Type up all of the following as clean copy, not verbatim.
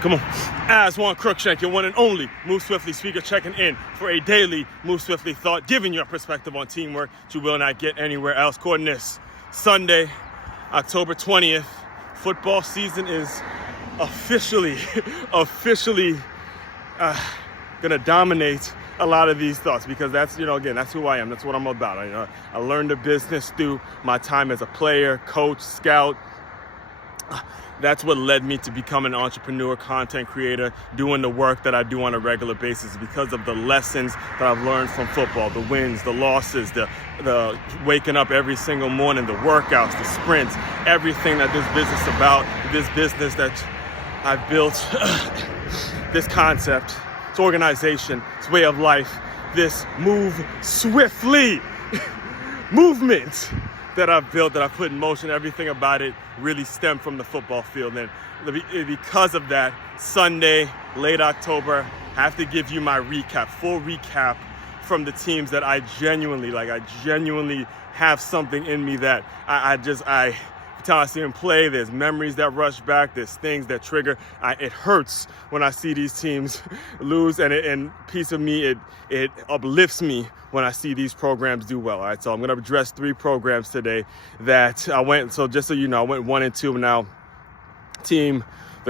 Come on. As one Crookshank, your one and only Move Swiftly speaker, checking in for a daily Move Swiftly thought, giving you a perspective on teamwork that you will not get anywhere else. According to this, Sunday, October 20th, football season is officially gonna dominate a lot of these thoughts, because that's, again, that's who I am. That's what I'm about. I learned the business through my time as a player, coach, scout. That's what led me to become an entrepreneur, content creator, doing the work that I do on a regular basis, because of the lessons that I've learned from football, the wins, the losses, the waking up every single morning, the workouts, the sprints, everything that this business is about, this business that I've built, this concept, this organization, this way of life, this move swiftly movement that I've built, that I've put in motion, everything about it really stemmed from the football field. And because of that, Sunday, late October, I have to give you my full recap from the teams that I genuinely like. I genuinely have something in me that every time I see them play, there's memories that rush back, there's things that trigger. It hurts when I see these teams lose, and piece of me, it uplifts me when I see these programs do well. All right, so I'm gonna address 3 programs today that I went, so just so you know, I went 1 and 2 now. The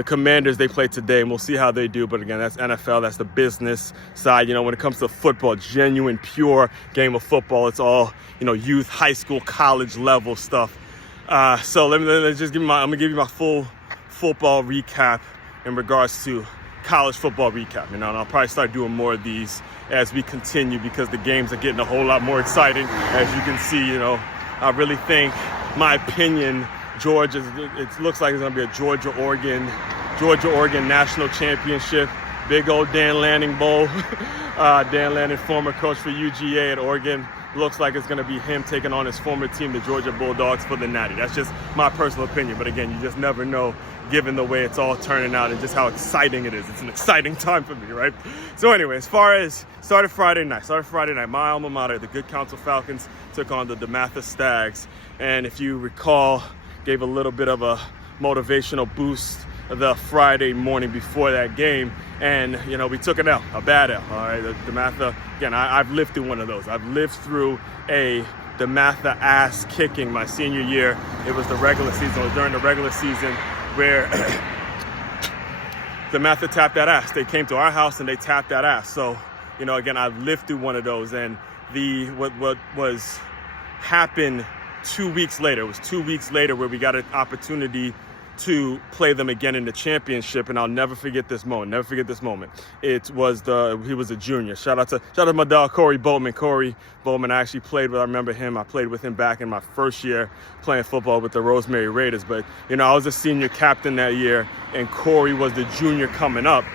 Commanders, they play today, and we'll see how they do. But again, that's NFL, that's the business side. When it comes to football, genuine, pure game of football, it's all, youth, high school, college level stuff. So let's just I'm gonna give you my full football recap in regards to college football recap. And I'll probably start doing more of these as we continue, because the games are getting a whole lot more exciting. As you can see, I really think, my opinion, it looks like it's gonna be a Georgia-Oregon national championship. Big old Dan Lanning bowl. Dan Lanning, former coach for UGA at Oregon. Looks like it's going to be him taking on his former team, the Georgia Bulldogs, for the Natty. That's just my personal opinion. But again, you just never know, given the way it's all turning out and just how exciting it is. It's an exciting time for me, right? So anyway, as far as started Friday night, my alma mater, the good Counsel Falcons, took on the DeMatha Stags. And if you recall, gave a little bit of a motivational boost the Friday morning before that game, and we took an L, a bad L. All right, the DeMatha, again, I've lived through one of those. I've lived through a DeMatha ass kicking my senior year. It was the regular season. It was during the regular season where DeMatha tapped that ass. They came to our house and they tapped that ass. So again, I've lived through one of those. And what was happened 2 weeks later, it was 2 weeks later where we got an opportunity to play them again in the championship, and I'll never forget this moment. It was he was a junior. Shout out to my dog Corey Bowman. Corey Bowman, I actually played with. I remember him. I played with him back in my first year playing football with the Rosemary Raiders. But I was a senior captain that year, and Corey was the junior coming up.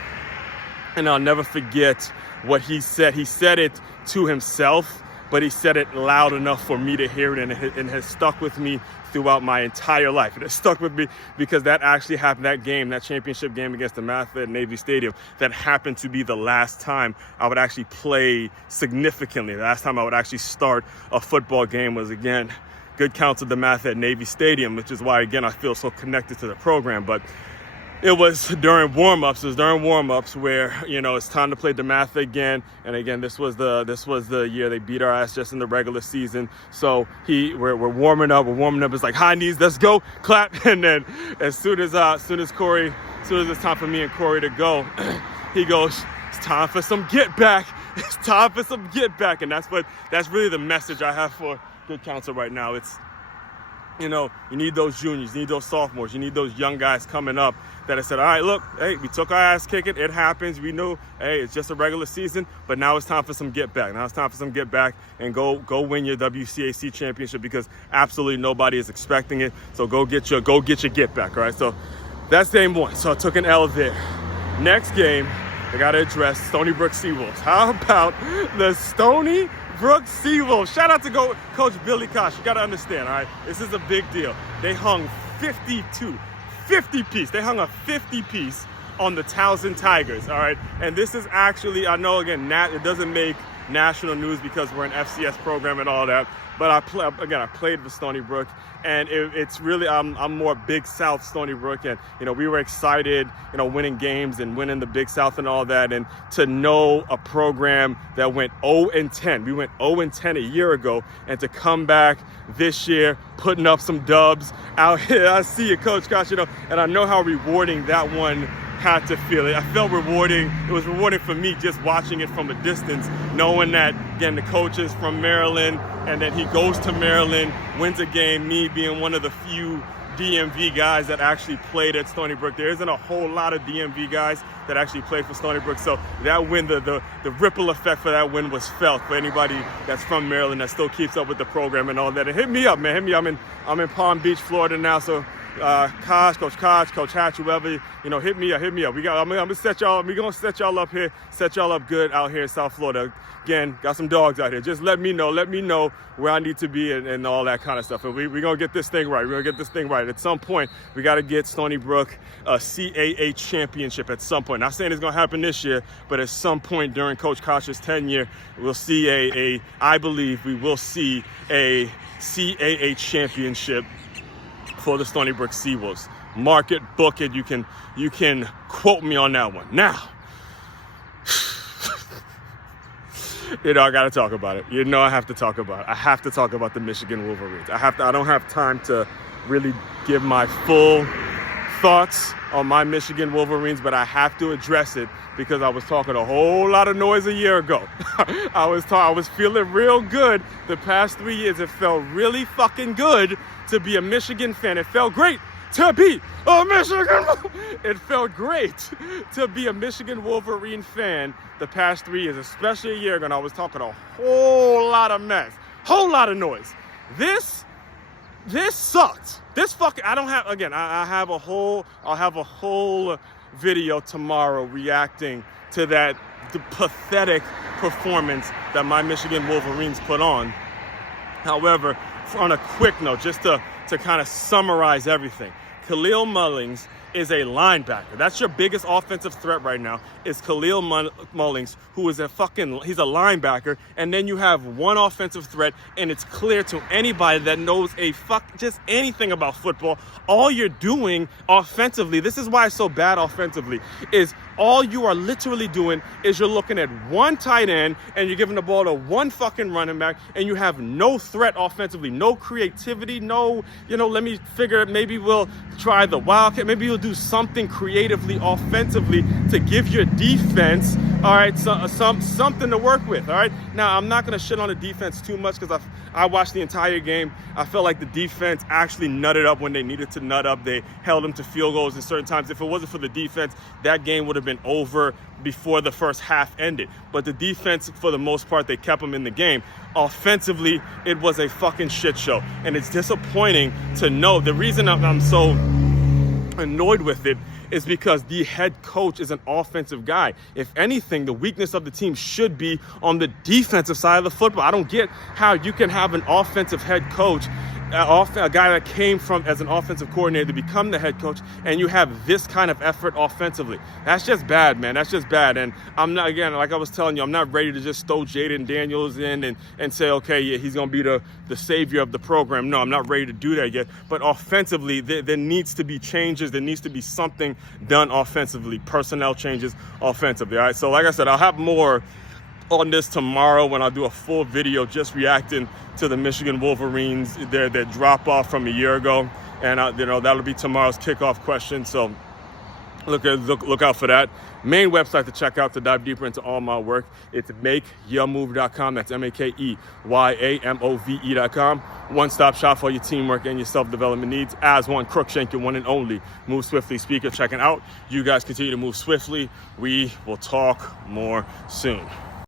And I'll never forget what he said. He said it to himself, but he said it loud enough for me to hear it, and it has stuck with me throughout my entire life. It has stuck with me because that actually happened, that championship game against DeMatha at Navy Stadium, that happened to be the last time I would actually play significantly. The last time I would actually start a football game was, again, good Counsel DeMatha at Navy Stadium, which is why, again, I feel so connected to the program. But it was during warm-ups. Where it's time to play DeMatha again. And again, this was the year they beat our ass just in the regular season. So we're warming up. It's like high knees, let's go, clap. And then as soon as it's time for me and Corey to go, he goes, "It's time for some get back. It's time for some get back." And that's really the message I have for good Counsel right now. It's, you need those juniors, you need those sophomores, you need those young guys coming up that have said, all right, look, hey, we took our ass kicking. It happens. We knew, hey, it's just a regular season, but now it's time for some get back. And go win your WCAC championship, because absolutely nobody is expecting it. So go get your get back, all right? So that's game 1. So I took an L there. Next game, I got to address Stony Brook Seawolves. How about the Stony Brook Seawolves? Shout out to Coach Billy Kosh. You got to understand, all right? This is a big deal. They hung 50 piece. They hung a 50 piece on the Towson Tigers, all right? And this is actually, I know, again, it doesn't make national news because we're an FCS program and all that. But I played for Stony Brook, and it's really, I'm more Big South Stony Brook, and we were excited, winning games and winning the Big South and all that, and to know a program that went 0-10, we went 0-10 a year ago, and to come back this year, putting up some dubs out here. I see you, Coach Koch, and I know how rewarding that one had to feel. I felt rewarding. It was rewarding for me just watching it from a distance, knowing that, again, the coach is from Maryland, and then he goes to Maryland, wins a game, me being one of the few DMV guys that actually played at Stony Brook. There isn't a whole lot of DMV guys that actually played for Stony Brook. So that win, the ripple effect for that win was felt for anybody that's from Maryland that still keeps up with the program and all that. And hit me up, man. Hit me up. I'm in Palm Beach, Florida now. So Coach Hatch, whoever, hit me up. I'm gonna set y'all. We're gonna set y'all up here, set y'all up good out here in South Florida. Again, got some dogs out here. Just let me know where I need to be and all that kind of stuff. And we're gonna get this thing right. We're gonna get this thing right. At some point, we got to get Stony Brook a CAA championship. At some point, not saying it's gonna happen this year, but at some point during Coach Koch's tenure, we'll see I believe we will see a CAA championship for the Stony Brook Seawolves. Mark it, book it. You can quote me on that one. Now, I got to talk about it. I have to talk about it. I have to talk about the Michigan Wolverines. I don't have time to really give my full thoughts on my Michigan Wolverines, but I have to address it because I was talking a whole lot of noise a year ago. I was feeling real good the past 3 years. It felt really fucking good to be a Michigan fan. It felt great to be a Michigan. It felt great to be a Michigan Wolverine fan the past 3 years, especially a year ago. And I was talking a whole lot of mess, whole lot of noise. This sucked. This fucking, I don't have, again, I'll have a whole video tomorrow reacting to the pathetic performance that my Michigan Wolverines put on. However, on a quick note, just to kind of summarize everything, Khalil Mullings is a linebacker. That's your biggest offensive threat right now, is Khalil Mullings, who is he's a linebacker. And then you have one offensive threat, and it's clear to anybody that knows just anything about football, all you're doing offensively, this is why it's so bad offensively, is all you are literally doing is you're looking at one tight end and you're giving the ball to one fucking running back, and you have no threat offensively, no creativity, no, let me figure it, maybe we'll try the wildcat, maybe you'll do something creatively offensively to give your defense, all right, something to work with, all right? Now, I'm not going to shit on the defense too much because I watched the entire game. I felt like the defense actually nutted up when they needed to nut up. They held them to field goals at certain times. If it wasn't for the defense, that game would have been over before the first half ended. But the defense, for the most part, they kept them in the game. Offensively, it was a fucking shit show. And it's disappointing to know. The reason I'm so annoyed with it is because the head coach is an offensive guy. If anything, the weakness of the team should be on the defensive side of the football. I don't get how you can have an offensive head coach, a guy that came from as an offensive coordinator to become the head coach, and you have this kind of effort offensively. That's just bad, man. That's just bad. And I'm not, again, like I was telling you, I'm not ready to just throw Jaden Daniels in and say, okay, yeah, he's going to be the savior of the program. No, I'm not ready to do that yet. But offensively, there needs to be changes. There needs to be something done offensively, personnel changes offensively. All right. So like I said, I'll have more on this tomorrow when I do a full video just reacting to the Michigan Wolverines, their drop off from a year ago, and that'll be tomorrow's kickoff question. So look out for that. Main website to check out to dive deeper into all my work, it's makeyourmove.com. That's MakeYamove.com. One-stop shop for your teamwork and your self-development needs. As one, Crookshank, your one and only Move Swiftly speaker. Checking out. You guys continue to move swiftly. We will talk more soon.